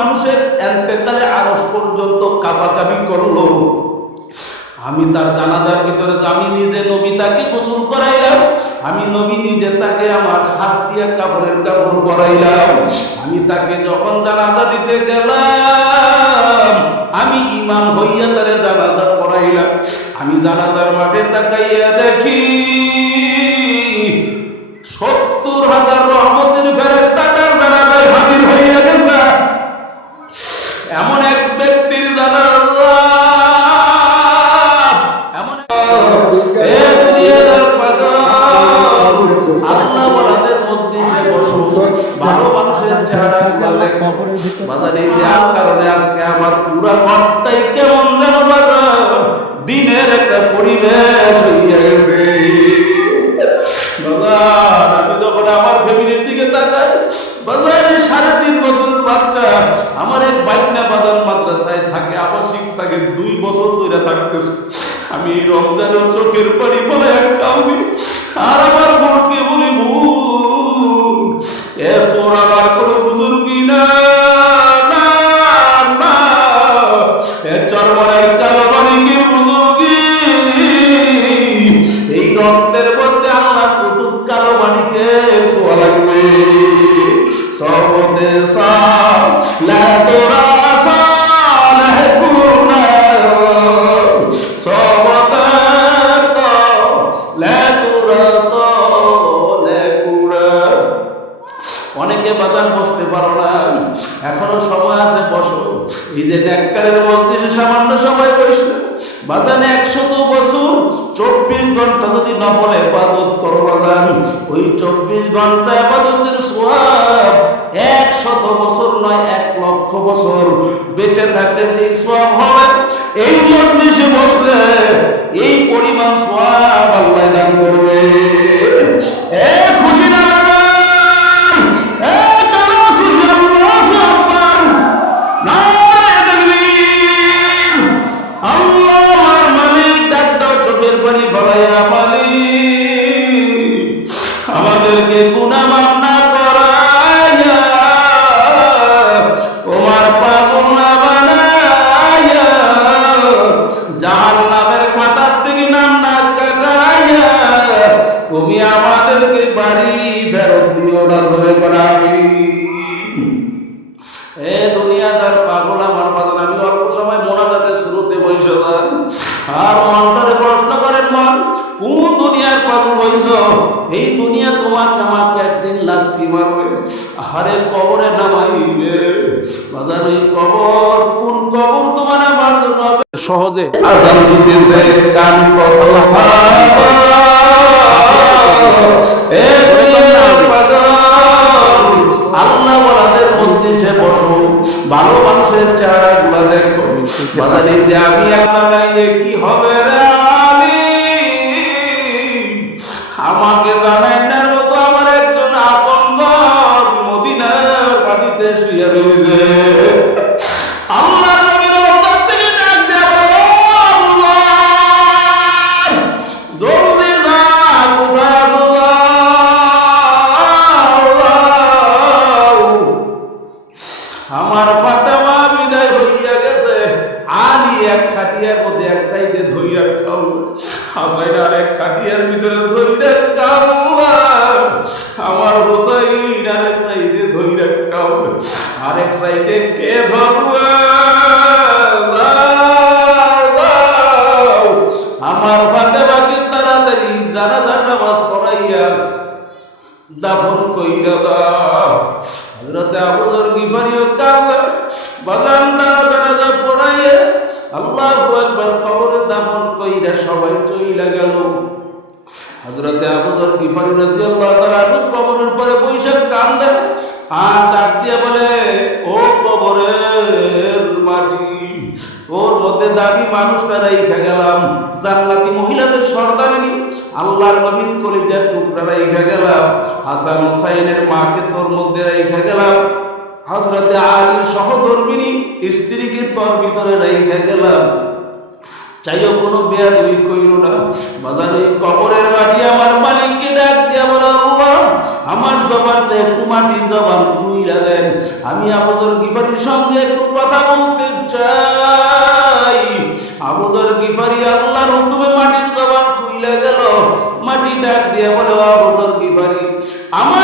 মানুষের এন্তেকালে আরশ পর্যন্ত কাঁপাকাঁপি করলো, আমি তার জানাজার ভিতরে আমি নিজে নবী তাকে গোসল করাইলাম, আমি নবী নিজে তাকে আমার হাত দিয়ে কাপড়ের কাপড় পরাইলাম, আমি তাকে যখন জানাজা দিতে গেলাম আমি ইমাম হইয়া তারে জানাজা পড়াইলাম। আমি জানাজার মাঠে তাকাইয়া দেখি 70,000 রহমতের ফেরেশতা তার জানাজায় হাজির হইয়া গেছে। এমন এক ব্যক্তির জানাজা, এমন আল্লাহ বলাদের মজলিসে বসো, ভালো মানুষের চেহারা গুলো দেখো। বাজারে যে কারণে আজকে আমার পুরা ঘরটাই কেমন যেন বাজার দিনের একটা পরিবেশ হইয়া গেছে। বাজার আমি যখন আমার ফ্যামিলির দিকে তাকাই, বাজারে 3.5 বছরের বাচ্চা আমার এক বাইকনা বাজার মাদ্রাসায় থাকে, আবাসিক থাকে, 2 বছর ধরে থাকতেছে। আমি রমজানের চোখের পানি ফেলে কাউনি, আর আমার বোনকে বলি বোন এত আমার কোনো বুজুর্গি না, চরমরাই কালো বাড়ির বুজুর্গি, এই রক্তের মধ্যে আল্লাহ কুতুব কালো বাড়িকে ছোঁয়া লাগবে। সবতে লা তোরা অনেকে বাজার বসতে পারো না, এখনো সময় আছে, বসো। এই যে নেককারের মজলিসে সামান্য সময় বসলে বাজানে 100 বছর 24 ঘন্টা যদি নফল ইবাদত করো বাজান, ওই 24 ঘন্টা ইবাদতের সওয়াব 100 বছর নয় 1 লক্ষ বছর বেঁচে থাকলে যে সওয়াব হবে, এই মজলিসে বসলে এই পরিমাণ সওয়াব আল্লাহ দান করবে। খুশি না? আমাদেরকে গুনাহ মাফ না করাইয়া তোমার পাগল না বানাইয়া জাহান্নামের খাতার থেকে নাম না কাটাইয়া তুমি আমাদেরকে বাড়ি ফেরত দিও না, জোরে করাবি। এ দুনিয়াদার পাগল আমার বাজান, আমি অল্প সময় মোনাজাতে শুরুতে বসে যান আর মনটারে প্রশ্ন করেন, মন কোন দুনিয়ার পাগল হইছ? এই দুনিয়া তোমার আমাকে একদিন লাথি মারবে, আরে কবরে নামাইবে বাজার। ওই কবর, কোন কবর তোমার আমার জন্য সহজে আজান দিতেছে কান কথা। এ দুনিয়ার পাগল, আল্লাহ বলাদের মজলিসে বসো, ভালো মানুষের চেহারা গুলা দেখো। বাজারে যে আমি একটা গাইলে কি হবে রে আমাকে জানাইনার মতো আমার একজন আপনজন মদিনার বাড়িতে শুয়ে রয়েছে। আল্লাহ নবীর রওজা থেকে ডাক দেয়া, জলদি যা, কোথায় আছো? আমার ফাতেমা বিদায় হইয়া গেছে। আলী এক খাটিয়ার মধ্যে এক সাইডে ধইরা খাও, হাসাইন আর এক খাটিয়ার ভিতরে ধইরা খাও, আমার হোসাইন আর এক সাইডে ধইরা খাও, আরেক সাইডে কে ধরবে? আমার ফাতেমাকে তাড়াতাড়ি জানাজার নামাজ পড়াইয়া দাফন কইরা দাও। হযরত আবু যর গিফারিও কাঁদলেন, বাগান দ্বারা জানাজা পড়াইয়া আল্লাহু আকবার কবরে দাফন কইরা সবাই চইলা গেল। হযরত আবু যর গিফারি রাদিয়াল্লাহু তাআলা কবরের পরে বৈশাখ কাঁদে আর ডাক দিয়ে বলে, ও কবরের মাটি, তোর মধ্যে দাবি মানুষটা রাইখা গেলাম, জান্নাতি মহিলাদের সর্দারিনী আল্লাহর নবীর কলিজার টুকরা রাইখা গেলাম, হাসান হুসাইনের মাকে তোর মধ্যে রাইখা গেলাম, হযরতে আলীর সহধর্মিনী স্ত্রীকে তোর ভিতরে রাইখা গেলাম, চাইও কোনো বেয়াদবি কইরো না। বাজারে কবরের মাটি আমার মালিককে ডাক দিয়া বলে, আল্লাহ আমার জবানটা একটু মাটির জবান খুইলা দেন, আমি আবু যর গিফারির সঙ্গে একটু কথা বলতে চাই। আবু যর গিফারি আল্লাহর হুকুমে মাটির জবান খুইলা গেল। মাটি ডাক দিয়ে বলে, আবু যর গিফারি, আমার